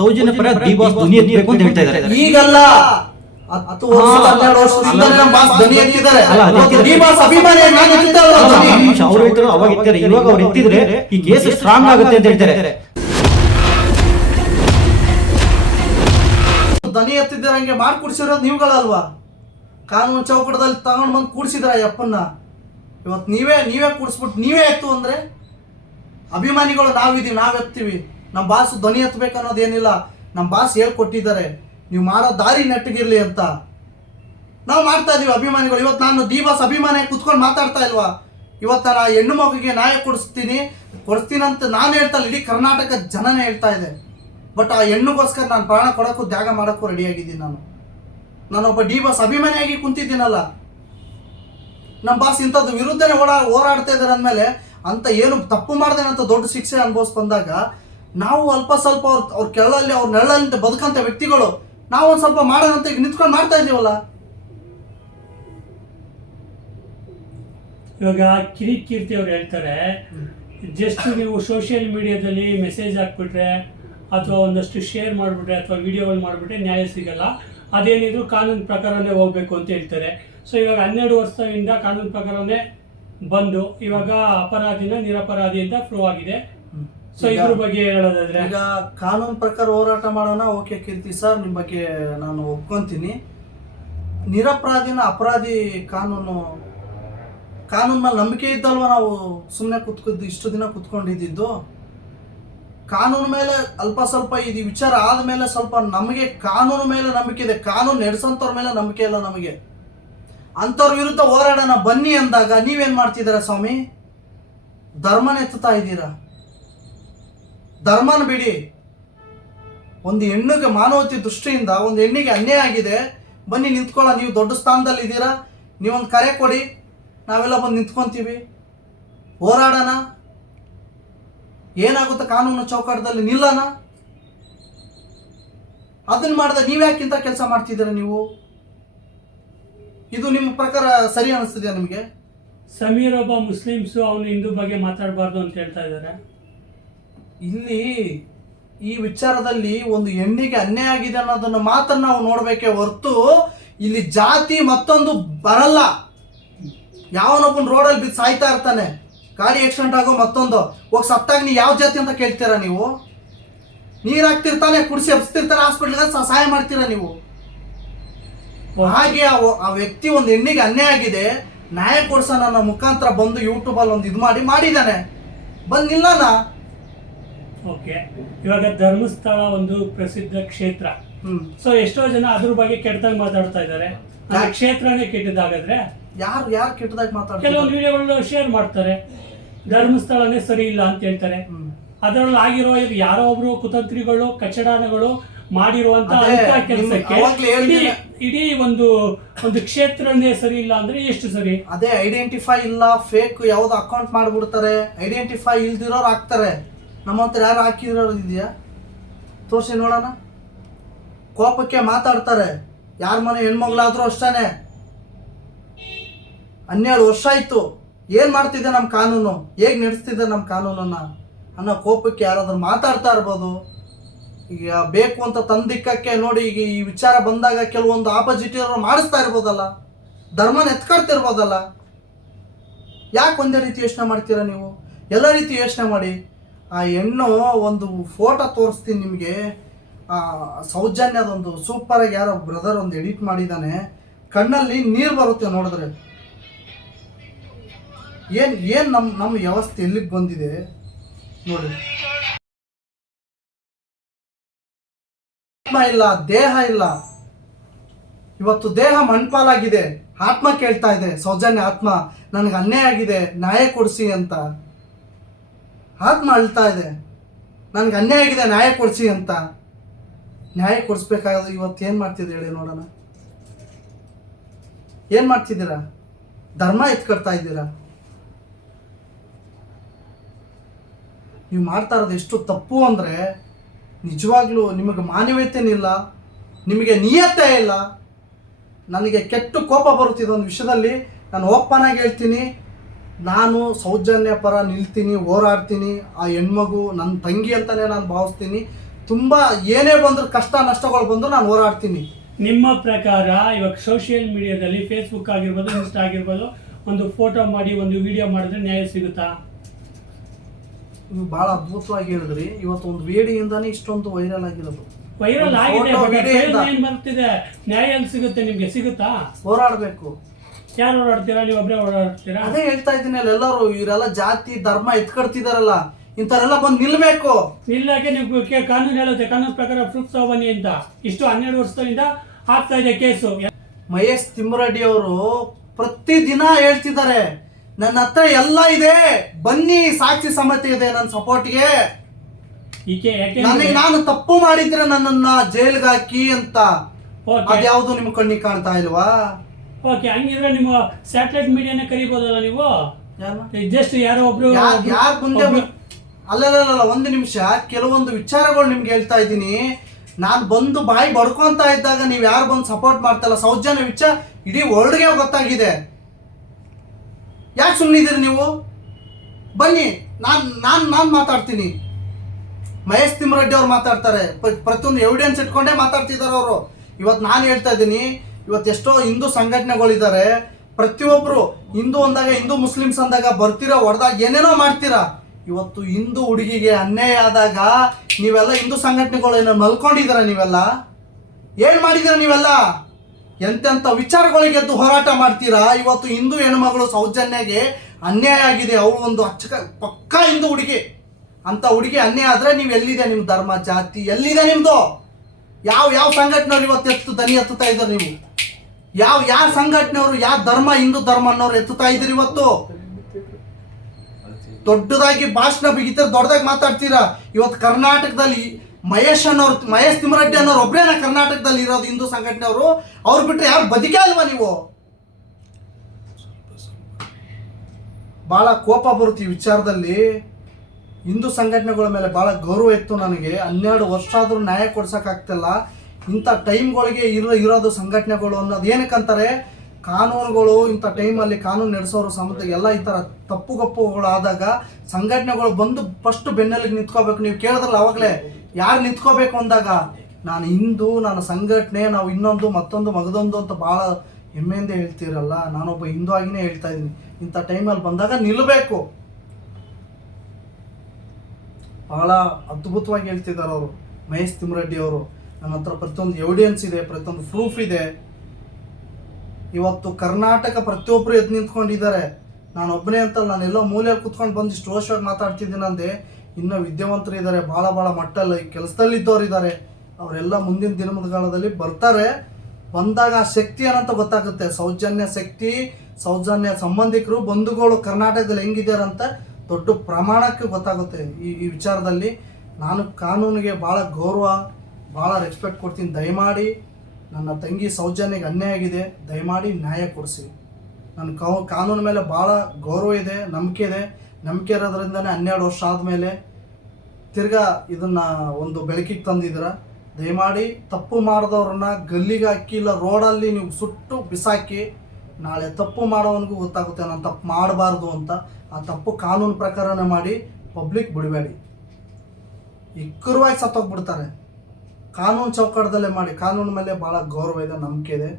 ಸೌಜನ್ಯ ಪರ D boss ಧ್ವನಿ ಎತ್ತಬೇಕು ಅಂತ ಹೇಳ್ತಾ ಇದ್ದಾರೆ. ಈಗಲ್ಲ ಹತ್ತು ವರ್ಷ ಹನ್ನೆರಡು ವರ್ಷದಿಂದ ನಮ್ಮ ಬಾಸ್ ಧ್ವನಿ ಎತ್ತಿದ್ದಾರೆ. ಅಲ್ಲ, ಡಿ ಬಾಸ್ ಅಭಿಮಾನಿಯಾಗಿ ನಾನು ಎತ್ತಿದ್ದಾರೆ ಅವ್ರು ಹೇಳ್ತಾರೆ ಅವಾಗ ಎತ್ತಾರೆ ಇವಾಗ ಅವ್ರು ಎತ್ತಿದ್ರೆ ಈ ಕೇಸ್ ಸ್ಟ್ರಾಂಗ್ ಆಗುತ್ತೆ ಅಂತ ಹೇಳ್ತಾರೆ. ಧ್ವನಿ ಎತ್ತಿದ್ದರಂಗೆ ಮಾಡಿ ಕುಡಿಸಿರೋದು ನೀವುಗಳಲ್ವಾ? ಕಾನೂನು ಚೌಕಟದಲ್ಲಿ ತಗೊಂಡು ಬಂದು ಕೂಡಿಸಿದ್ರ ಯಪ್ಪನ್ನ ಇವತ್ತು ನೀವೇ ನೀವೇ ಕೂಡಿಸ್ಬಿಟ್ಟು ನೀವೇ ಎತ್ತು ಅಂದ್ರೆ? ಅಭಿಮಾನಿಗಳು ನಾವಿದ್ದೀವಿ ನಾವ್ ಎತ್ತೀವಿ ನಮ್ಮ ಬಾಸ್ ಧ್ವನಿ ಎತ್ತಬೇಕು ಅನ್ನೋದೇನಿಲ್ಲ ನಮ್ಮ ಬಾಸ್ ಹೇಳ್ಕೊಟ್ಟಿದ್ದಾರೆ, ನೀವು ಮಾಡೋ ದಾರಿ ನೆಟ್ಟಗಿರ್ಲಿ ಅಂತ. ನಾವು ಮಾಡ್ತಾ ಇದೀವಿ ಅಭಿಮಾನಿಗಳು ಇವತ್ತು ನಾನು ದಿ ಬಾಸ್ ಅಭಿಮಾನಿ ಕುತ್ಕೊಂಡು ಮಾತಾಡ್ತಾ ಇಲ್ವಾ? ಇವತ್ತು ನಾನು ಹೆಣ್ಣು ಮಗುಗೆ ನ್ಯಾಯ ಕೊಡಿಸ್ತೀನಿ ಕೊಡಿಸ್ತೀನಿ ನಾನು ಹೇಳ್ತಾ ಇಲ್ಲ, ಇಡೀ ಕರ್ನಾಟಕ ಜನನೇ ಹೇಳ್ತಾ ಇದೆ. ಬಟ್ ಆ ಹೆಣ್ಣುಗೋಸ್ಕರ ನಾನು ಪ್ರಾಣ ಕೊಡೋಕ್ಕೂ ತ್ಯಾಗ ಮಾಡೋಕ್ಕೂ ರೆಡಿಯಾಗಿದ್ದೀನಿ ನಾನು. ನಾನೊಬ್ಬ ಡಿ ಬಾಸ್ ಅಭಿಮಾನಿಯಾಗಿ ಕುಂತಿದ್ದೀನಲ್ಲ. ನಮ್ಮ ಬಾಸ್ ಇಂಥದ್ದು ವಿರುದ್ಧನೇ ಓಡಾ, ಹೋರಾಡ್ತಾ ಇದ್ದಾರೆ ಅಂದಮೇಲೆ, ಅಂತ ಏನು ತಪ್ಪು ಮಾಡ್ದೇನಂತ ದೊಡ್ಡ ಶಿಕ್ಷೆ ಅನುಭವಿಸ್ ಬಂದಾಗ ನಾವು ಅಲ್ಪ ಸ್ವಲ್ಪ ಅವ್ರ ಅವ್ರ ಕೆಳಲ್ಲಿ ಅವ್ರ ನೆರಳಲ್ಲಿ ಬದುಕಂತ ವ್ಯಕ್ತಿಗಳು, ನಾವು ಒಂದು ಸ್ವಲ್ಪ ಮಾಡೋದಂತ ಈಗ ನಿಂತ್ಕೊಂಡು ಮಾಡ್ತಾ ಇದೀವಲ್ಲ ಇವಾಗ ಕಿರಿಕ್ ಕೀರ್ತಿ ಅವ್ರು ಹೇಳ್ತಾರೆ ಜಸ್ಟ್ ನೀವು ಸೋಷಿಯಲ್ ಮೀಡಿಯಾದಲ್ಲಿ ಮೆಸೇಜ್ ಹಾಕ್ಬಿಟ್ರೆ ಅಥವಾ ಒಂದಷ್ಟು ಶೇರ್ ಮಾಡಿಬಿಟ್ರೆ ಅಥವಾ ವಿಡಿಯೋಗಳು ಮಾಡಿಬಿಟ್ರೆ ನ್ಯಾಯ ಸಿಗಲ್ಲ. ಅದೇನಿದ್ರು ಕಾನೂನು ಪ್ರಕಾರನೇ ಹೋಗ್ಬೇಕು ಅಂತ ಹೇಳ್ತಾರೆ. ಸೊ ಇವಾಗ ಹನ್ನೆರಡು ವರ್ಷದಿಂದ ಕಾನೂನು ಪ್ರಕಾರನೇ ಬಂದು, ಇವಾಗ ಅಪರಾಧಿನ ನಿರಪರಾಧಿ ಅಂತ ಪ್ರೂವ್ ಆಗಿದೆ. ಸೊ ಇದ್ರ ಬಗ್ಗೆ ಹೇಳೋದಾದ್ರೆ ಈಗ ಕಾನೂನು ಪ್ರಕಾರ ಹೋರಾಟ ಮಾಡೋಣ ಓಕೆ ಕೀರ್ತಿ ಸರ್ ನಿಮ್ಮ ಬಗ್ಗೆ ನಾನು ಒಪ್ಕೊಂತೀನಿ. ನಿರಪರಾಧಿನ ಅಪರಾಧಿ ಕಾನೂನು ಕಾನೂನು ಮೇಲೆ ನಂಬಿಕೆ ಇದ್ದಲ್ವ ನಾವು ಸುಮ್ಮನೆ ಕುತ್ಕೊಂಡು ಇಷ್ಟು ದಿನ ಕುತ್ಕೊಂಡಿದ್ದು? ಕಾನೂನು ಮೇಲೆ ಅಲ್ಪ ಸ್ವಲ್ಪ ಇದು ವಿಚಾರ ಆದಮೇಲೆ ಸ್ವಲ್ಪ ನಮಗೆ ಕಾನೂನು ಮೇಲೆ ನಂಬಿಕೆ ಇದೆ. ಕಾನೂನು ನಡೆಸೋಂಥವ್ರ ಮೇಲೆ ನಂಬಿಕೆ ಇಲ್ಲ ನಮಗೆ. ಅಂಥವ್ರ ವಿರುದ್ಧ ಹೋರಾಡೋಣ ಬನ್ನಿ ಅಂದಾಗ ನೀವೇನು ಮಾಡ್ತಿದ್ದೀರಾ ಸ್ವಾಮಿ? ಧರ್ಮನ ಎತ್ತುತ್ತಾ ಇದ್ದೀರಾ? ಧರ್ಮನ ಬಿಡಿ. ಒಂದು ಹೆಣ್ಣಿಗೆ ಮಾನವತೆ ದೃಷ್ಟಿಯಿಂದ ಒಂದು ಹೆಣ್ಣಿಗೆ ಅನ್ಯಾಯ ಆಗಿದೆ, ಬನ್ನಿ ನಿಂತ್ಕೊಳ್ಳ, ನೀವು ದೊಡ್ಡ ಸ್ಥಾನದಲ್ಲಿ ಇದ್ದೀರಾ, ನೀವೊಂದು ಕರೆ ಕೊಡಿ, ನಾವೆಲ್ಲ ಬಂದು ನಿಂತ್ಕೊಂತೀವಿ. ಹೋರಾಡೋಣ. ಏನಾಗುತ್ತೆ ಕಾನೂನು ಚೌಕಟ್ಟದಲ್ಲಿ ನಿಲ್ಲೋಣ. ಅದನ್ನ ಮಾಡಿದ ನೀವ್ಯಾಕಿಂತ ಕೆಲಸ ಮಾಡ್ತಿದ್ದೀರಾ ನೀವು? ಇದು ನಿಮ್ಮ ಪ್ರಕಾರ ಸರಿ ಅನಿಸ್ತಿದೆಯಾ ನಿಮಗೆ? ಸಮೀರ್ ಒಬ್ಬ ಮುಸ್ಲಿಮ್ಸು, ಅವನು ಹಿಂದೂ ಬಗ್ಗೆ ಮಾತಾಡಬಾರ್ದು ಅಂತ ಹೇಳ್ತಾ ಇದ್ದಾರೆ. ಇಲ್ಲಿ ಈ ವಿಚಾರದಲ್ಲಿ ಒಂದು ಹೆಣ್ಣಿಗೆ ಅನ್ಯಾಯ ಆಗಿದೆ ಅನ್ನೋದನ್ನ ಮಾತ್ರ ನಾವು ನೋಡಬೇಕೇ ಹೊರತು ಇಲ್ಲಿ ಜಾತಿ ಮತ್ತೊಂದು ಬರಲ್ಲ. ಯಾವನೊಬ್ಬನ ರೋಡಲ್ಲಿ ಬಿದ್ದು ಸಾಯ್ತಾ ಇರ್ತಾನೆ. ಗಾಡಿ ಆಕ್ಸಿಡೆಂಟ್ ಆಗೋ ಮತ್ತೊಂದು. ಹೋಗಿ ಸತ್ತಾಗ ನೀ ಯಾವ ಜಾತಿ ಅಂತ ಕೇಳ್ತೀರಾ ನೀವು? ನೀರು ಹಾಕ್ತಿರ್ತಾನೆ, ಕುಡಿಸಿ ಹಬ್ಸ್ತಿರ್ತಾನೆ ಹಾಸ್ಪಿಟ್ಲ್ಗೆ ಸಹಾಯ ಮಾಡ್ತೀರಾ ನೀವು? ಹಾಗೆ ಆ ವ್ಯಕ್ತಿ ಒಂದು ಹೆಣ್ಣಿಗೆ ಅನ್ಯಾಯ ಆಗಿದೆ. ನ್ಯಾಯ ಕೊಡ್ಸೋಣ ನನ್ನ ಮುಖಾಂತರ ಬಂದು ಯೂಟ್ಯೂಬಲ್ಲಿ ಒಂದು ಇದು ಮಾಡಿ ಮಾಡಿದ್ದಾನೆ ಬಂದು ನಿಲ್ಲೋಣ ಓಕೆ. ಇವಾಗ ಧರ್ಮಸ್ಥಳ ಒಂದು ಪ್ರಸಿದ್ಧ ಕ್ಷೇತ್ರ. ಸೊ ಎಷ್ಟೋ ಜನ ಅದ್ರ ಬಗ್ಗೆ ಕೆಟ್ಟದಾಗ ಮಾತಾಡ್ತಾ ಇದ್ದಾರೆ. ಆ ಕ್ಷೇತ್ರನೇ ಕೆಟ್ಟದಾಗಾದ್ರೆ ಯಾರು ಯಾರು ಕೆಟ್ಟದಾಗ ಮಾತಾಡ್ತಾರೆ ಕೆಲವೊಂದು ವಿಡಿಯೋಗಳನ್ನ ಶೇರ್ ಮಾಡ್ತಾರೆ. ಧರ್ಮಸ್ಥಳನೇ ಸರಿ ಇಲ್ಲ ಅಂತ ಹೇಳ್ತಾರೆ. ಅದರಲ್ಲಿ ಆಗಿರೋ ಯಾರೋ ಒಬ್ರು ಕುತಂತ್ರಿಗಳು ಕಚಡಾನಗಳು ಮಾಡಿರುವಂತ ಕೆಲಸಕ್ಕೆ ಇಡೀ ಒಂದು ಒಂದು ಕ್ಷೇತ್ರನೇ ಸರಿ ಇಲ್ಲ ಅಂದ್ರೆ ಎಷ್ಟು ಸರಿ? ಅದೇ ಐಡೆಂಟಿಫೈ ಇಲ್ಲ ಫೇಕ್ ಯಾವ್ದು ಅಕೌಂಟ್ ಮಾಡ್ಬಿಡ್ತಾರೆ ಐಡೆಂಟಿಫೈ ಇಲ್ದಿರೋರು ಹಾಕ್ತಾರೆ. ನಮ್ಮ ಹತ್ರ ಯಾರು ಹಾಕಿದ್ರೋ ಇದೆಯಾ? ತೋರಿಸಿ ನೋಡೋಣ. ಕೋಪಕ್ಕೆ ಮಾತಾಡ್ತಾರೆ. ಯಾರ ಮನೆ ಹೆಣ್ಮಗಳಾದರೂ ಅಷ್ಟೇ ಹನ್ನೆರಡು ವರ್ಷ ಆಯ್ತು. ಏನು ಮಾಡ್ತಿದೆ ನಮ್ಮ ಕಾನೂನು? ಹೇಗೆ ನಡೆಸ್ತಿದ್ದೆ ನಮ್ಮ ಕಾನೂನನ್ನ? ಅನ್ನೋ ಕೋಪಕ್ಕೆ ಯಾರಾದರೂ ಮಾತಾಡ್ತಾ ಇರ್ಬೋದು. ಈಗ ಬೇಕು ಅಂತ ತಂದಿಕ್ಕಕ್ಕೆ ನೋಡಿ ಈಗ ಈ ವಿಚಾರ ಬಂದಾಗ ಕೆಲವೊಂದು ಆಪೋಸಿಟ್ ಇರೋ ಮಾಡಿಸ್ತಾ ಇರ್ಬೋದಲ್ಲ? ಧರ್ಮನ ಎತ್ಕೊಳ್ತಿರ್ಬೋದಲ್ಲ ಯಾಕೆ ಒಂದೇ ರೀತಿ ಯೋಚನೆ ಮಾಡ್ತೀರಾ ನೀವು? ಎಲ್ಲ ರೀತಿ ಯೋಚನೆ ಮಾಡಿ. ಆ ಹೆಣ್ಣು ಒಂದು ಫೋಟೋ ತೋರಿಸ್ತೀನಿ ನಿಮಗೆ. ಸೌಜನ್ಯದೊಂದು ಸೂಪರಾಗಿ ಯಾರೋ ಬ್ರದರ್ ಒಂದು ಎಡಿಟ್ ಮಾಡಿದ್ದಾನೆ. ಕಣ್ಣಲ್ಲಿ ನೀರು ಬರುತ್ತೆ ನೋಡಿದ್ರೆ. ಏನು ಏನು ನಮ್ಮ ನಮ್ಮ ವ್ಯವಸ್ಥೆ ಎಲ್ಲಿಗೆ ಬಂದಿದೆ? ನೋಡಿ. ಆತ್ಮ ಇಲ್ಲ, ದೇಹ ಇಲ್ಲ. ಇವತ್ತು ದೇಹ ಮಣ್ಪಾಲಾಗಿದೆ. ಆತ್ಮ ಕೇಳ್ತಾ ಇದೆ. ಸೌಜನ್ಯ ಆತ್ಮ, ನನಗೆ ಅನ್ಯಾಯ ಆಗಿದೆ. ನ್ಯಾಯ ಕೊಡಿಸಿ ಅಂತ. ಆತ್ಮ ಅಳ್ತಾ ಇದೆ. ನನಗೆ ಅನ್ಯಾಯ ಆಗಿದೆ, ನ್ಯಾಯ ಕೊಡಿಸಿ ಅಂತ. ನ್ಯಾಯ ಕೊಡಿಸ್ಬೇಕಾದ್ರೆ ಇವತ್ತು ಏನು ಮಾಡ್ತಿದ್ದೀರಿ ಹೇಳಿ ನೋಡೋಣ. ಏನು ಮಾಡ್ತಿದ್ದೀರಾ? ಧರ್ಮ ಎತ್ಕೊಡ್ತಾ ಇದ್ದೀರಾ? ನೀವು ಮಾಡ್ತಾ ಇರೋದು ಎಷ್ಟು ತಪ್ಪು ಅಂದರೆ ನಿಜವಾಗ್ಲೂ ನಿಮಗೆ ಮಾನವೀಯತೆನಿಲ್ಲ ನಿಮಗೆ ನಿಯತ್ತೆ ಇಲ್ಲ. ನನಗೆ ಕೆಟ್ಟು ಕೋಪ ಬರುತ್ತಿದೆ ಒಂದು ವಿಷಯದಲ್ಲಿ. ನಾನು ಓಪನ್ ಆಗಿ ಹೇಳ್ತೀನಿ. ನಾನು ಸೌಜನ್ಯ ಪರ ನಿಲ್ತೀನಿ ಹೋರಾಡ್ತೀನಿ ಆ ಹೆಣ್ಮಗು ನನ್ನ ತಂಗಿ ಅಂತಲೇ ನಾನು ಭಾವಿಸ್ತೀನಿ. ತುಂಬ ಏನೇ ಬಂದರೂ ಕಷ್ಟ ನಷ್ಟಗಳು ಬಂದರೂ ನಾನು ಹೋರಾಡ್ತೀನಿ. ನಿಮ್ಮ ಪ್ರಕಾರ ಇವಾಗ ಸೋಷಿಯಲ್ ಮೀಡಿಯಾದಲ್ಲಿ ಫೇಸ್ಬುಕ್ ಆಗಿರ್ಬೋದು ಇನ್ಸ್ಟಾ ಆಗಿರ್ಬೋದು ಒಂದು ಫೋಟೋ ಮಾಡಿ ಒಂದು ವಿಡಿಯೋ ಮಾಡಿದ್ರೆ ನ್ಯಾಯ ಸಿಗುತ್ತಾ? ನೀವು ಭಾಳ ಅದ್ಭುತವಾಗಿ ಹೇಳಿದ್ರಿ. ಇವತ್ತು ಒಂದು ವೇಡಿಯಿಂದಾನೇ ಇಷ್ಟೊಂದು ವೈರಲ್ ಆಗಿರೋದು. ವೈರಲ್ ಆಗಿದೆ ನ್ಯಾಯ ಸಿಗುತ್ತೆ ನಿಮ್ಗೆ? ಸಿಗುತ್ತಾ? ಹೋರಾಡಬೇಕು. ಯಾರು ಓಡಾಡ್ತೀರಾ? ನೀವು ಒಬ್ಬರೇ ಓಡಾಡ್ತೀರಾ? ಅದೇ ಹೇಳ್ತಾ ಇದ್ದೀನಿ ಎಲ್ಲರೂ ಇವರೆಲ್ಲ ಜಾತಿ ಧರ್ಮ ಎತ್ಕಡ್ತಿದಾರಲ್ಲ ಇಂಥವರೆಲ್ಲ ಬಂದು ನಿಲ್ಬೇಕು. ನಿಲ್ಲಕ್ಕೆ ನೀವು ಕೆ- ಕಾನೂನು ಹೇಳುತ್ತೆ ಕಾನೂನು ಪ್ರಕಾರ ಪ್ರೂಫ್ ತಗೊಬನ್ನಿ ಅಂತ. ಇಷ್ಟು ಹನ್ನೆರಡು ವರ್ಷದಿಂದ ಆಗ್ತಾ ಇದೆ ಕೇಸು. ಮಹೇಶ್ ತಿಮ್ಮರೆಡ್ಡಿ ಅವರು ಪ್ರತಿದಿನ ಹೇಳ್ತಿದ್ದಾರೆ ನನ್ನ ಹತ್ರ ಎಲ್ಲ ಇದೆ ಬನ್ನಿ ಸಾಕ್ಷಿ ಸಮ್ಮತಿ ಇದೆ ನನ್ನ ಸಪೋರ್ಟ್ಗೆ. ಈಕೆ ಯಾಕೆ ನನಗೆ ನಾನು ತಪ್ಪು ಮಾಡಿದ್ರೆ ನನ್ನನ್ನ ಜೈಲ್ಗೆ ಹಾಕಿ ಅಂತ. ಓಕೆ ಅದ್ಯಾವುದು ನಿಮ್ ಕಣ್ಣಿಗೆ ಕಾಣ್ತಾ ಇಲ್ವಾ? ಓಕೆ ಹಂಗಿದ್ರೆ ನಿಮ್ಮ ಸ್ಯಾಟಲೈಟ್ ಮೀಡಿಯಾನೇ ಕರಿಬೋದಲ್ಲ ನೀವು? ಜಸ್ಟ್ ಯಾರೋ ಒಬ್ರು ಯಾರ್ ಯಾರ್ ಮುಂದೆ ಅಲ್ಲಲ್ಲ ಒಂದು ನಿಮಿಷ ಕೆಲವೊಂದು ವಿಚಾರಗಳು ನಿಮ್ಗೆ ಹೇಳ್ತಾ ಇದ್ದೀನಿ. ನಾನು ಬಂದು ಬಾಯಿ ಬಡ್ಕೊಂತ ಇದ್ದಾಗ ನೀವು ಯಾರು ಬಂದು ಸಪೋರ್ಟ್ ಮಾಡ್ತಲ್ಲ? ಸೌಜನ್ಯ ವಿಚಾರ ಇಡೀ ವರ್ಲ್ಡ್ಗೆ ಗೊತ್ತಾಗಿದೆ. ಯಾಕೆ ಸುಮ್ಮನಿದ್ದೀರಿ ನೀವು? ಬನ್ನಿ ನಾನು ನಾನು ನಾನು ಮಾತಾಡ್ತೀನಿ. ಮಹೇಶ್ ತಿಮ್ಮರೆಡ್ಡಿ ಅವ್ರು ಮಾತಾಡ್ತಾರೆ. ಪ್ರ- ಪ್ರತಿಯೊಂದು ಎವಿಡೆನ್ಸ್ ಇಟ್ಕೊಂಡೇ ಮಾತಾಡ್ತಿದ್ದಾರೆ ಅವರು. ಇವತ್ತು ನಾನು ಹೇಳ್ತಾ ಇದ್ದೀನಿ ಇವತ್ತು ಎಷ್ಟೋ ಹಿಂದೂ ಸಂಘಟನೆಗಳಿದ್ದಾರೆ ಪ್ರತಿಯೊಬ್ಬರು ಹಿಂದೂ ಅಂದಾಗ, ಹಿಂದೂ ಮುಸ್ಲಿಮ್ಸ್ ಅಂದಾಗ ಬರ್ತೀರಾ, ಹೊಡೆದಾಗ ಏನೇನೋ ಮಾಡ್ತೀರಾ. ಇವತ್ತು ಹಿಂದೂ ಹುಡುಗಿಗೆ ಅನ್ಯಾಯ ಆದಾಗ ನೀವೆಲ್ಲ ಹಿಂದೂ ಸಂಘಟನೆಗಳು ಏನೋ ಮಲ್ಕೊಂಡಿದ್ದೀರ ನೀವೆಲ್ಲ? ಏನ್ ಮಾಡಿದ್ದೀರ ನೀವೆಲ್ಲ? ಎಂತೆಂಥ ವಿಚಾರಗಳಿಗೆ ಎದ್ದು ಹೋರಾಟ ಮಾಡ್ತೀರಾ? ಇವತ್ತು ಹಿಂದೂ ಹೆಣ್ಮಗಳು ಸೌಜನ್ಯಗೆ ಅನ್ಯಾಯ ಆಗಿದೆ, ಅವಳು ಒಂದು ಅಚ್ಚಕ ಪಕ್ಕಾ ಹಿಂದೂ ಹುಡುಗಿ. ಅಂತ ಹುಡುಗಿ ಅನ್ಯಾಯ ಆದ್ರೆ ನೀವು ಎಲ್ಲಿದೆ ನಿಮ್ಮ ಧರ್ಮ ಜಾತಿ? ಎಲ್ಲಿದೆ ನಿಮ್ದು? ಯಾವ ಯಾವ ಸಂಘಟನೆಯವ್ರು ಇವತ್ತು ಎತ್ತು ದನಿ ಎತ್ತುತ್ತಾ ಇದ್ದಾರೆ ನೀವು? ಯಾವ ಯಾವ ಸಂಘಟನೆಯವರು, ಯಾವ ಧರ್ಮ, ಹಿಂದೂ ಧರ್ಮ ಅನ್ನೋರು ಎತ್ತುತ್ತಾ ಇದ್ದೀರಿ ಇವತ್ತು? ದೊಡ್ಡದಾಗಿ ಭಾಷಣ ಬಿಗಿತರ ದೊಡ್ಡದಾಗಿ ಮಾತಾಡ್ತೀರಾ? ಇವತ್ತು ಕರ್ನಾಟಕದಲ್ಲಿ ಮಹೇಶ್ ಅನ್ನೋರು, ಮಹೇಶ್ ತಿಮ್ಮರೆಡ್ಡಿ ಅನ್ನೋರು ಒಬ್ಬರೇನ ಕರ್ನಾಟಕದಲ್ಲಿ ಇರೋದು ಹಿಂದೂ ಸಂಘಟನೆಯವರು. ಅವ್ರು ಬಿಟ್ಟರೆ ಯಾರು ಬದುಕೇ ಅಲ್ವಾ ನೀವು? ಬಹಳ ಕೋಪ ಬರುತ್ತೆ ಈ ವಿಚಾರದಲ್ಲಿ. ಹಿಂದೂ ಸಂಘಟನೆಗಳ ಮೇಲೆ ಬಹಳ ಗೌರವ ಇತ್ತು ನನಗೆ. ಹನ್ನೆರಡು ವರ್ಷ ಆದರೂ ನ್ಯಾಯ ಕೊಡ್ಸೋಕ್ಕಾಗ್ತಿಲ್ಲ. ಇಂಥ ಟೈಮ್ಗಳಿಗೆ ಇರೋ ಇರೋದು ಸಂಘಟನೆಗಳು ಅನ್ನೋದು ಏನಕ್ಕಂತಾರೆ ಕಾನೂನುಗಳು ಇಂಥ ಟೈಮಲ್ಲಿ ಕಾನೂನು ನಡೆಸೋರು ಸಮೇತ ಎಲ್ಲ ಈ ಥರ ತಪ್ಪುಗಪ್ಪುಗಳಾದಾಗ ಸಂಘಟನೆಗಳು ಬಂದು ಫಸ್ಟ್ ಬೆನ್ನೆಲ್ಲಿಗೆ ನಿಂತ್ಕೋಬೇಕು. ನೀವು ಕೇಳಿದ್ರಲ್ಲ ಅವಾಗಲೇ ಯಾರು ನಿಂತ್ಕೋಬೇಕು ಅಂದಾಗ? ನಾನು ಹಿಂದೂ, ನಾನು ಸಂಘಟನೆ, ನಾವು ಇನ್ನೊಂದು, ಮತ್ತೊಂದು, ಮಗದೊಂದು ಅಂತ ಭಾಳ ಹೆಮ್ಮೆಯಿಂದ ಹೇಳ್ತೀರಲ್ಲ. ನಾನೊಬ್ಬ ಹಿಂದೂ ಆಗಿನೇ ಹೇಳ್ತಾ ಇದ್ದೀನಿ. ಇಂಥ ಟೈಮಲ್ಲಿ ಬಂದಾಗ ನಿಲ್ಲಬೇಕು ಬಹಳ ಅದ್ಭುತವಾಗಿ ಹೇಳ್ತಿದ್ದಾರೆ ಅವರು. ಮಹೇಶ್ ತಿಮ್ಮರೆಡ್ಡಿ ಅವರು. ನನ್ನ ಹತ್ರ ಪ್ರತಿಯೊಂದು ಎವಿಡೆನ್ಸ್ ಇದೆ, ಪ್ರತಿಯೊಂದು ಪ್ರೂಫ್ ಇದೆ. ಇವತ್ತು ಕರ್ನಾಟಕ ಪ್ರತಿಯೊಬ್ಬರು ಎದ್ದು ನಿಂತ್ಕೊಂಡಿದ್ದಾರೆ. ನಾನು ಒಬ್ಬನೇ ಅಂತ ನಾನು ಎಲ್ಲೋ ಮೂಲೆಯಲ್ಲಿ ಕುತ್ಕೊಂಡು ಬಂದು ಇಷ್ಟು ವರ್ಷವಾಗಿ ಮಾತಾಡ್ತಿದ್ದೀನಿ ಅಂದೆ. ಇನ್ನೂ ವಿದ್ಯಾವಂತರು ಇದ್ದಾರೆ, ಭಾಳ ಭಾಳ ಮಟ್ಟಲ್ಲಿ ಕೆಲಸದಲ್ಲಿದ್ದವ್ರು ಇದ್ದಾರೆ. ಅವರೆಲ್ಲ ಮುಂದಿನ ದಿನಮದಗಾಲದಲ್ಲಿ ಬರ್ತಾರೆ. ಬಂದಾಗ ಆ ಶಕ್ತಿ ಏನಂತ ಗೊತ್ತಾಗುತ್ತೆ? ಸೌಜನ್ಯ ಶಕ್ತಿ, ಸೌಜನ್ಯ ಸಂಬಂಧಿಕರು, ಬಂಧುಗಳು ಕರ್ನಾಟಕದಲ್ಲಿ ಹೆಂಗಿದ್ದಾರೆ ಅಂತ ದೊಡ್ಡ ಪ್ರಮಾಣಕ್ಕೆ ಗೊತ್ತಾಗುತ್ತೆ. ಈ ಈ ವಿಚಾರದಲ್ಲಿ ನಾನು ಕಾನೂನಿಗೆ ಭಾಳ ಗೌರವ ಭಾಳ ರೆಸ್ಪೆಕ್ಟ್ ಕೊಡ್ತೀನಿ. ದಯಮಾಡಿ ನನ್ನ ತಂಗಿ ಸೌಜನ್ಯಗೆ ಅನ್ಯಾಯ ಆಗಿದೆ. ದಯಮಾಡಿ ನ್ಯಾಯ ಕೊಡಿಸಿ. ನನ್ನ ಕಾನೂನು ಮೇಲೆ ಭಾಳ ಗೌರವ ಇದೆ, ನಂಬಿಕೆ ಇದೆ. ನಂಬಿಕೆ ಇರೋದ್ರಿಂದನೇ ಹನ್ನೆರಡು ವರ್ಷ ಆದಮೇಲೆ ತಿರ್ಗಾ ಇದನ್ನ ಒಂದು ಬೆಳಕಿಗೆ ತಂದಿದ್ದೀರ. ದಯಮಾಡಿ ತಪ್ಪು ಮಾಡಿದವ್ರನ್ನ ಗಲ್ಲಿಗೆ ಹಾಕಿ ಇಲ್ಲ, ರೋಡಲ್ಲಿ ನೀವು ಸುಟ್ಟು ಬಿಸಾಕಿ ನಾಳೆ ತಪ್ಪು ಮಾಡೋವನಿಗೂ ಗೊತ್ತಾಗುತ್ತೆ ನಾನು ತಪ್ಪು ಮಾಡಬಾರ್ದು ಅಂತ. ಆ ತಪ್ಪು ಕಾನೂನು ಪ್ರಕಾರನೇ ಮಾಡಿ ಪಬ್ಲಿಕ್ ಬಿಡಬೇಡಿ. ಇಕ್ಕರವಾಗಿ ಸತ್ತೋಗ್ಬಿಡ್ತಾರೆ. ಕಾನೂನು ಚೌಕಟ್ಟದಲ್ಲೇ ಮಾಡಿ ಕಾನೂನು ಮೇಲೆ ಭಾಳ ಗೌರವ ಇದೆ ನಂಬಿಕೆ ಇದೆ.